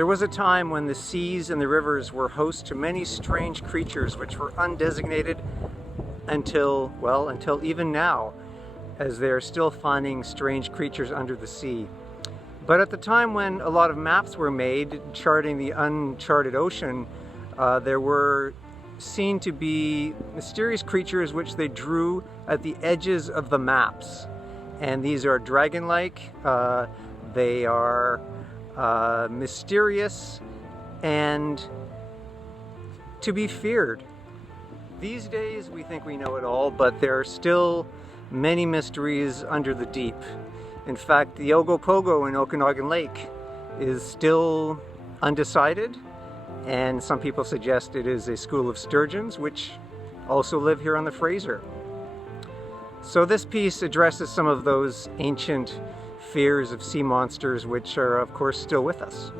There was a time when the seas and the rivers were host to many strange creatures which were undesignated until even now, as they are still finding strange creatures under the sea. But at the time when a lot of maps were made charting the uncharted ocean, there were seen to be mysterious creatures which they drew at the edges of the maps. And these are dragon-like, they are mysterious and to be feared. These days we think we know it all, but there are still many mysteries under the deep. In fact, the Ogopogo in Okanagan Lake is still undecided, and some people suggest it is a school of sturgeons which also live here on the Fraser. So this piece addresses some of those ancient fears of sea monsters which are of course still with us.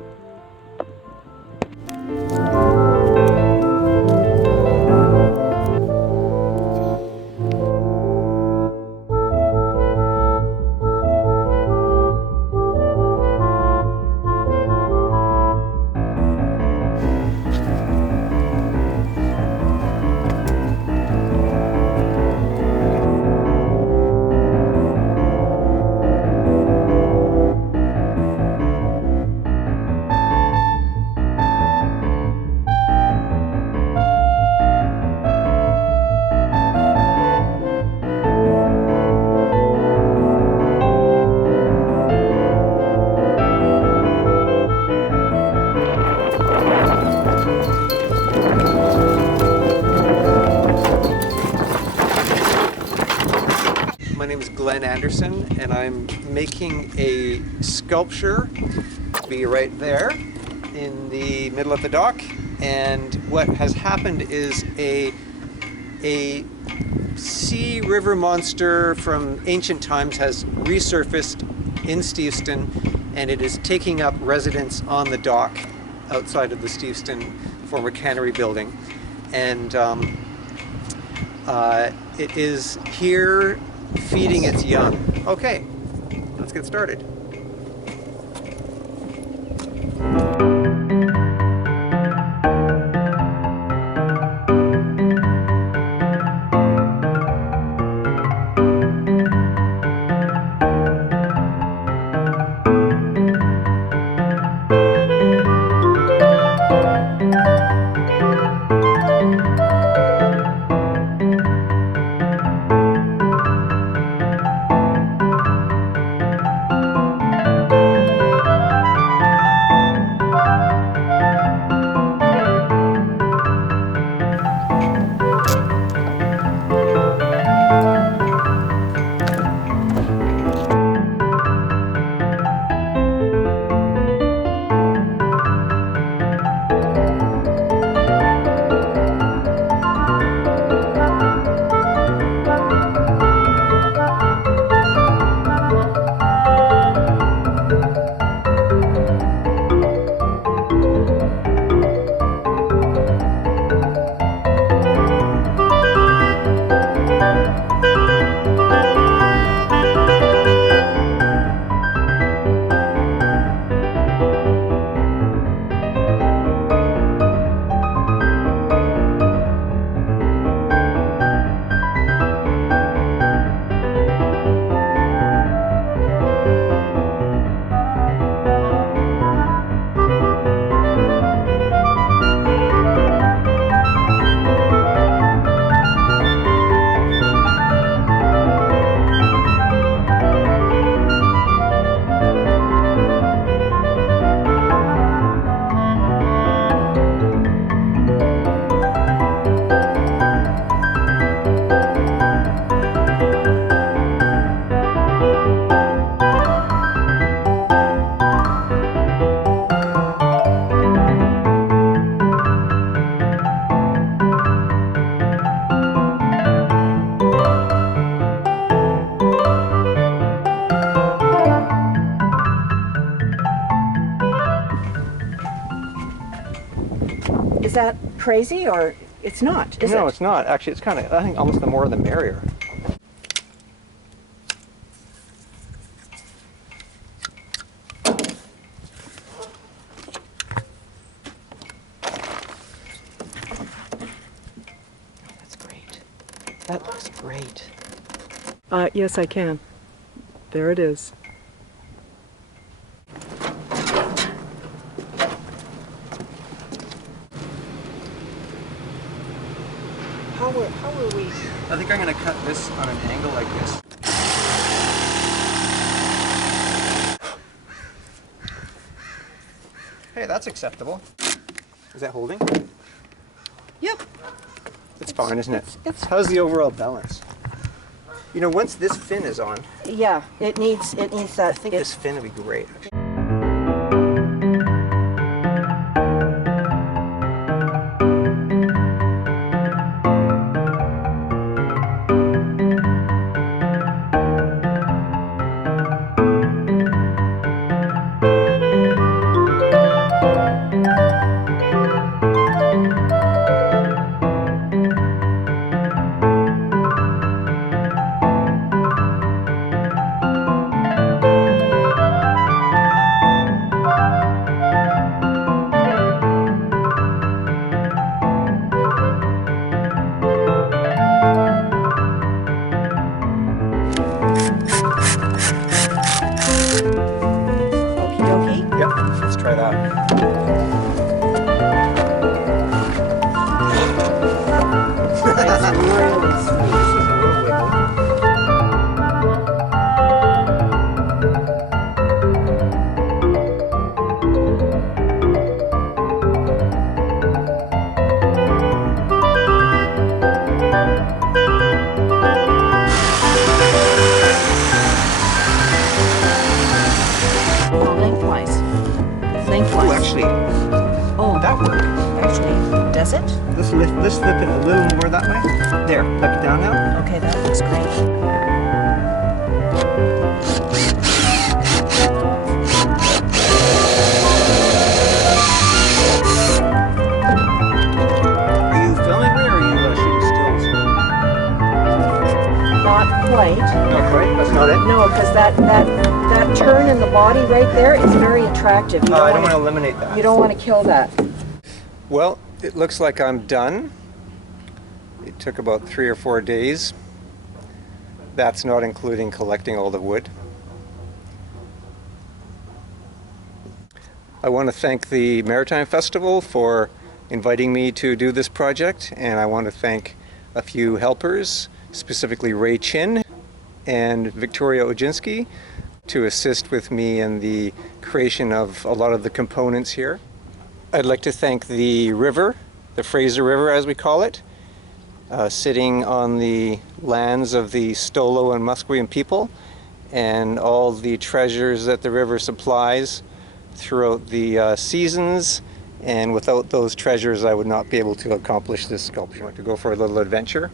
My name is Glen Andersen, and I'm making a sculpture to be right there in the middle of the dock. And what has happened is a sea river monster from ancient times has resurfaced in Steveston, and it is taking up residence on the dock outside of the Steveston former cannery building. And it is here feeding its young. Okay, let's get started. Is that crazy, or it's not, is it? No, it's not. Actually, it's kind of, I think almost the more the merrier. That looks great. Yes, I can. There it is. How are we? I think I'm going to cut this on an angle like this. Hey, that's acceptable. Is that holding? Yep. It's fine, isn't it? How's the overall balance? You know, once this fin is on, Yeah, it needs that. I think this fin will be great. Okie dokie. Yep, let's try that. It's really sweet. This is a little wiggly. Oh, lengthwise. Oh, Lengthwise. actually, Oh, that worked. actually, does it? Let's flip it a little more that way. There, tuck it down now. Okay, that looks great. Are you filming me or are you shooting stills? Not quite. Not quite, that's not it. No, because that turn in the body right there is very attractive. You I don't wanna- want to eliminate that. You don't want to kill that. Well, it looks like I'm done. It took about 3 or 4 days. That's not including collecting all the wood. I want to thank the Maritime Festival for inviting me to do this project, and I want to thank a few helpers, specifically Ray Chin and Victoria Ojinski, to assist with me in the creation of a lot of the components here. I'd like to thank the river, the Fraser River as we call it, sitting on the lands of the Stolo and Musqueam people, and all the treasures that the river supplies throughout the seasons. And without those treasures, I would not be able to accomplish this sculpture. I want to go for a little adventure.